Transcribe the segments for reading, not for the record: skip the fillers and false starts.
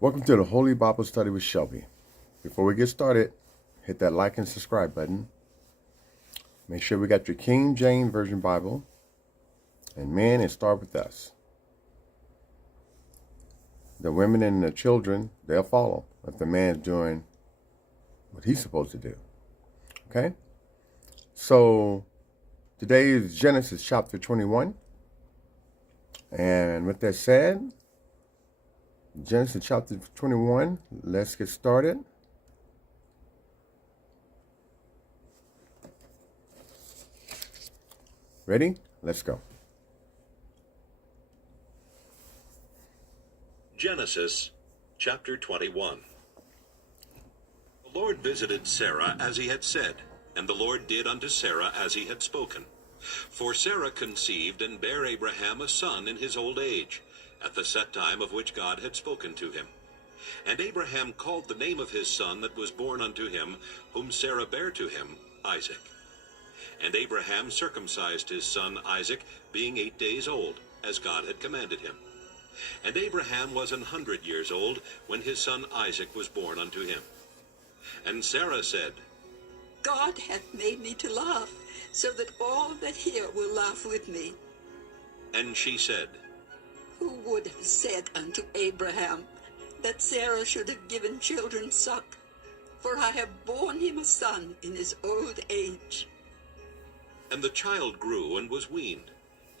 Welcome to the Holy Bible Study with Shelby. Before we get started, hit that like and subscribe button. Make sure we got your King James Version Bible. And men, and start with us. The women and the children, they'll follow if the man's doing what he's supposed to do. Okay? So, today is Genesis chapter 21. And with that said, Genesis chapter 21, let's get started. Ready? Let's go. Genesis chapter 21. The Lord visited Sarah as he had said, and the Lord did unto Sarah as he had spoken. For Sarah conceived and bare Abraham a son in his old age, at the set time of which God had spoken to him. And Abraham called the name of his son that was born unto him, whom Sarah bare to him, Isaac. And Abraham circumcised his son Isaac, being 8 days old, as God had commanded him. And Abraham was 100 years old, when his son Isaac was born unto him. And Sarah said, God hath made me to laugh, so that all that hear will laugh with me. And she said, Who would have said unto Abraham that Sarah should have given children suck? For I have borne him a son in his old age. And the child grew and was weaned.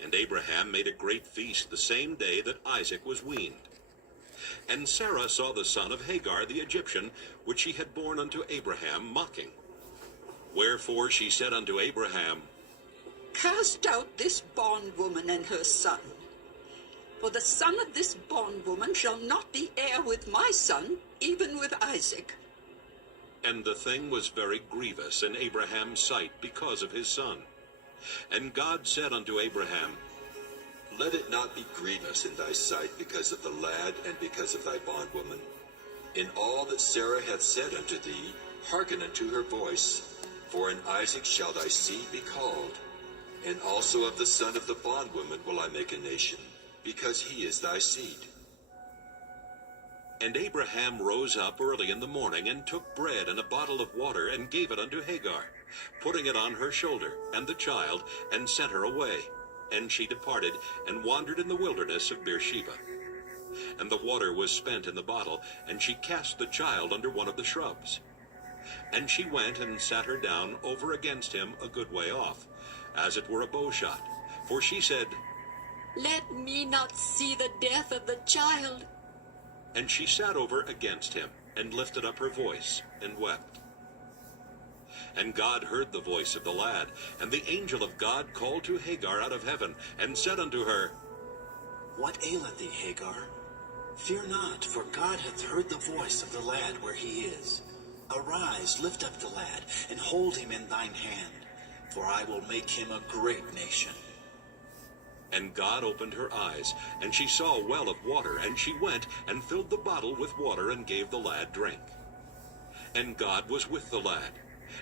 And Abraham made a great feast the same day that Isaac was weaned. And Sarah saw the son of Hagar the Egyptian, which she had borne unto Abraham, mocking. Wherefore she said unto Abraham, Cast out this bondwoman and her son. For the son of this bondwoman shall not be heir with my son, even with Isaac. And the thing was very grievous in Abraham's sight because of his son. And God said unto Abraham, Let it not be grievous in thy sight because of the lad and because of thy bondwoman. In all that Sarah hath said unto thee, hearken unto her voice. For in Isaac shall thy seed be called. And also of the son of the bondwoman will I make a nation, because he is thy seed. And Abraham rose up early in the morning, and took bread and a bottle of water, and gave it unto Hagar, putting it on her shoulder, and the child, and sent her away. And she departed, and wandered in the wilderness of Beersheba. And the water was spent in the bottle, and she cast the child under one of the shrubs. And she went and sat her down over against him a good way off, as it were a bowshot. For she said, Let me not see the death of the child. And she sat over against him, and lifted up her voice, and wept. And God heard the voice of the lad, and the angel of God called to Hagar out of heaven, and said unto her, What aileth thee, Hagar? Fear not, for God hath heard the voice of the lad where he is. Arise, lift up the lad, and hold him in thine hand, for I will make him a great nation. And God opened her eyes, and she saw a well of water, and she went and filled the bottle with water, and gave the lad drink. And God was with the lad,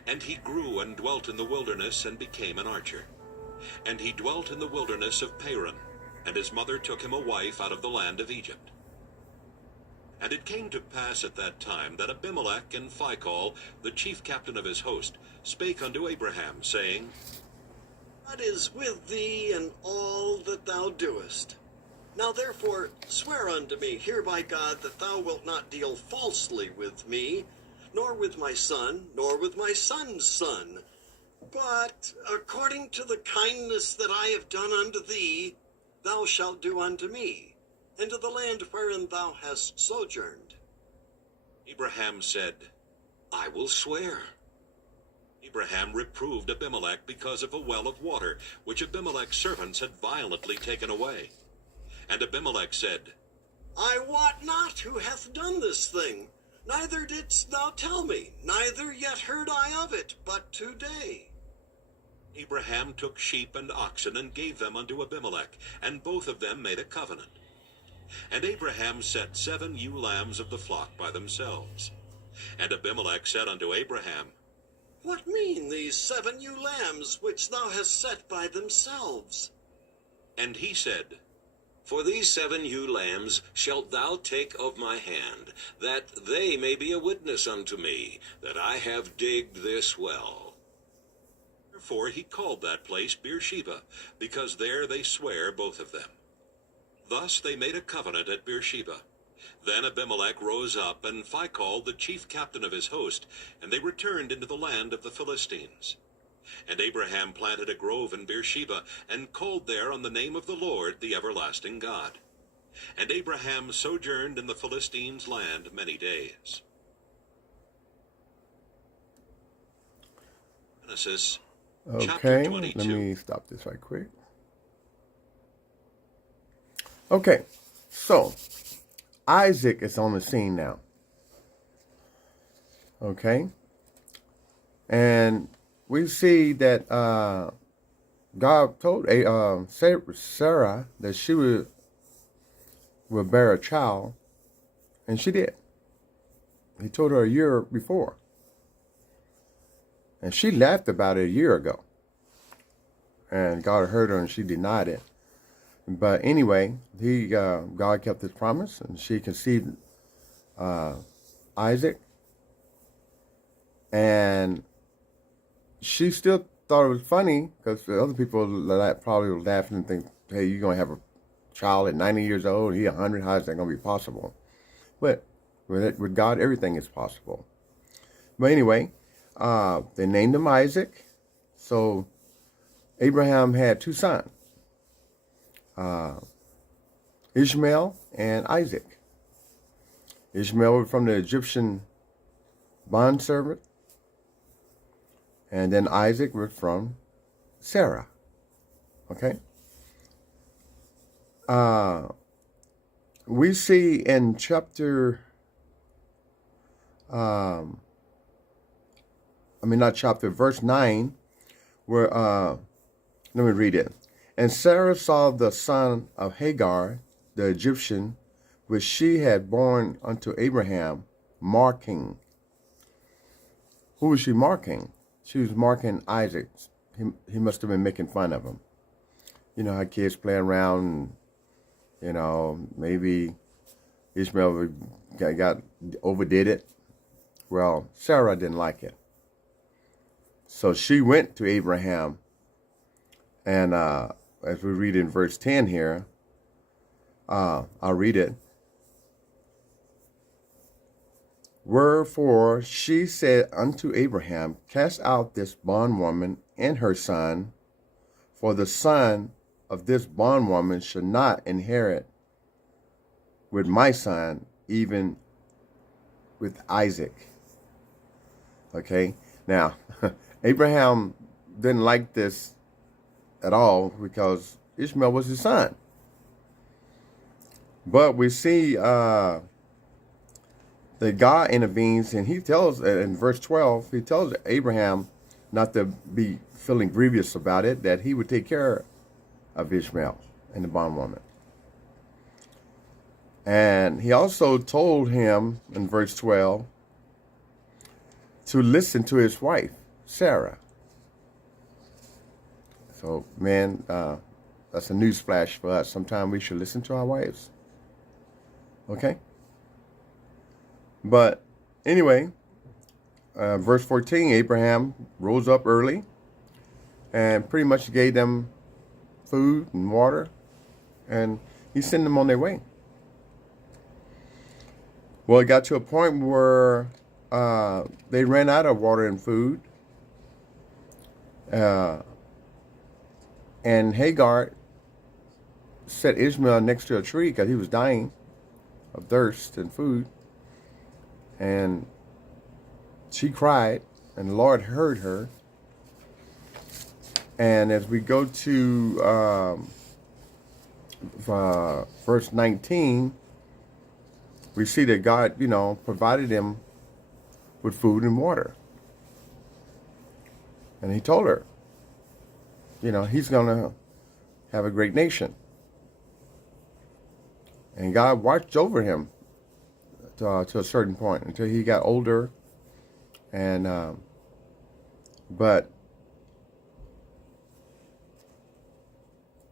and he grew and dwelt in the wilderness, and became an archer. And he dwelt in the wilderness of Paran, and his mother took him a wife out of the land of Egypt. And it came to pass at that time that Abimelech and Phicol, the chief captain of his host, spake unto Abraham, saying, God is with thee in all that thou doest. Now therefore swear unto me here by God that thou wilt not deal falsely with me, nor with my son, nor with my son's son, but according to the kindness that I have done unto thee, thou shalt do unto me, and to the land wherein thou hast sojourned. Abraham said, I will swear. Abraham reproved Abimelech because of a well of water, which Abimelech's servants had violently taken away. And Abimelech said, I wot not who hath done this thing, neither didst thou tell me, neither yet heard I of it, but today. Abraham took sheep and oxen, and gave them unto Abimelech, and both of them made a covenant. And Abraham set 7 ewe lambs of the flock by themselves. And Abimelech said unto Abraham, What mean these 7 ewe lambs which thou hast set by themselves? And he said, For these 7 ewe lambs shalt thou take of my hand, that they may be a witness unto me, that I have digged this well. Therefore he called that place Beersheba, because there they sware both of them. Thus they made a covenant at Beersheba. Then Abimelech rose up, and Phicol the chief captain of his host, and they returned into the land of the Philistines. And Abraham planted a grove in Beersheba, and called there on the name of the Lord, the everlasting God. And Abraham sojourned in the Philistines' land many days. Genesis chapter Okay, 22. let me stop this right quick. Okay, so Isaac is on the scene now. Okay, and we see that God told Sarah that she would bear a child, and she did. He told her a year before, and she laughed about it a year ago, and God heard her, and she denied it. But anyway, God kept his promise, and she conceived Isaac, and she still thought it was funny because the other people probably were laughing and think, hey, you're going to have a child at 90 years old, he 100, how is that going to be possible? But with God, everything is possible. But anyway, they named him Isaac. So Abraham had 2 sons, Ishmael and Isaac. Ishmael was from the Egyptian bondservant, and then Isaac was from Sarah. Okay? We see in chapter, verse 9, where, let me read it. And Sarah saw the son of Hagar, the Egyptian, which she had borne unto Abraham, marking. Who was she marking? She was marking Isaac. He must have been making fun of him. You know how kids play around, and, maybe Ishmael got overdid it. Well, Sarah didn't like it. So she went to Abraham, and as we read in verse 10 here, I'll read it. Wherefore she said unto Abraham, cast out this bondwoman and her son, for the son of this bondwoman should not inherit with my son, even with Isaac. Okay, now Abraham didn't like this at all because Ishmael was his son. But we see that God intervenes, and he tells, in verse 12, he tells Abraham not to be feeling grievous about it, that he would take care of Ishmael and the bondwoman. And he also told him in verse 12 to listen to his wife, Sarah. So, man, that's a newsflash for us. Sometimes we should listen to our wives. Okay? But anyway, verse 14, Abraham rose up early and pretty much gave them food and water, and he sent them on their way. Well, it got to a point where they ran out of water and food, and Hagar set Ishmael next to a tree because he was dying of thirst and food. And she cried, and the Lord heard her. And as we go to verse 19, we see that God, provided him with food and water. And he told her, he's going to have a great nation. And God watched over him to a certain point until he got older, and but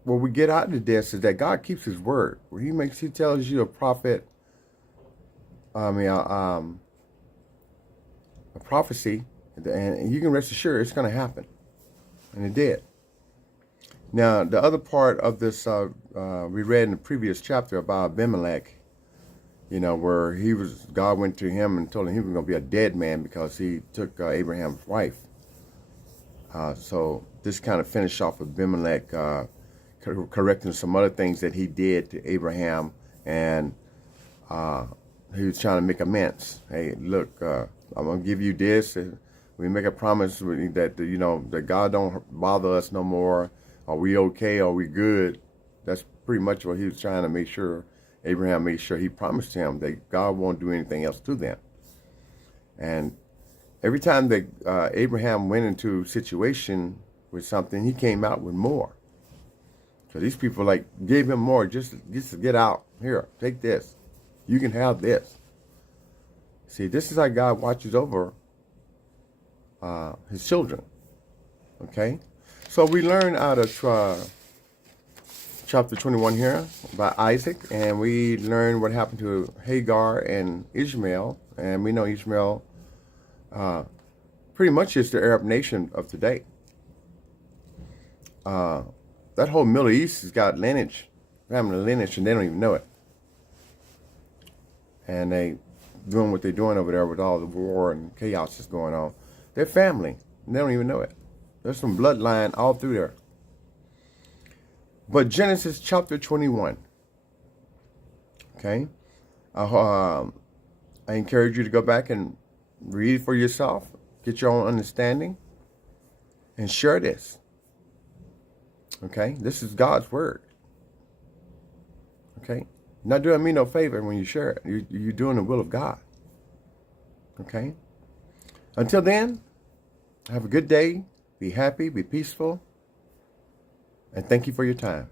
what we get out of this is that God keeps his word. Where he tells you a prophet, a prophecy, and you can rest assured it's going to happen. And it did. Now, the other part of this, we read in the previous chapter about Abimelech, where God went to him and told him he was going to be a dead man because he took Abraham's wife. So this kind of finished off Abimelech correcting some other things that he did to Abraham, and he was trying to make amends. Hey, look, I'm going to give you this. And we make a promise that, that God don't bother us no more. Are we okay? Are we good? That's pretty much what he was trying to make sure. Abraham made sure he promised him that God won't do anything else to them. And every time that Abraham went into a situation with something, he came out with more. So these people gave him more just to get out. Here, take this. You can have this. See, this is how God watches over his children. Okay? So we learn out of chapter 21 here about Isaac, and we learn what happened to Hagar and Ishmael. And we know Ishmael pretty much is the Arab nation of today. That whole Middle East has got family lineage, and they don't even know it. And they doing what they're doing over there with all the war and chaos that's going on. They're family, and they don't even know it. There's some bloodline all through there. But Genesis chapter 21. Okay? I encourage you to go back and read for yourself. Get your own understanding. And share this. Okay? This is God's word. Okay? Not doing me no favor when you share it. You're doing the will of God. Okay? Until then, have a good day. Be happy. Be peaceful. And thank you for your time.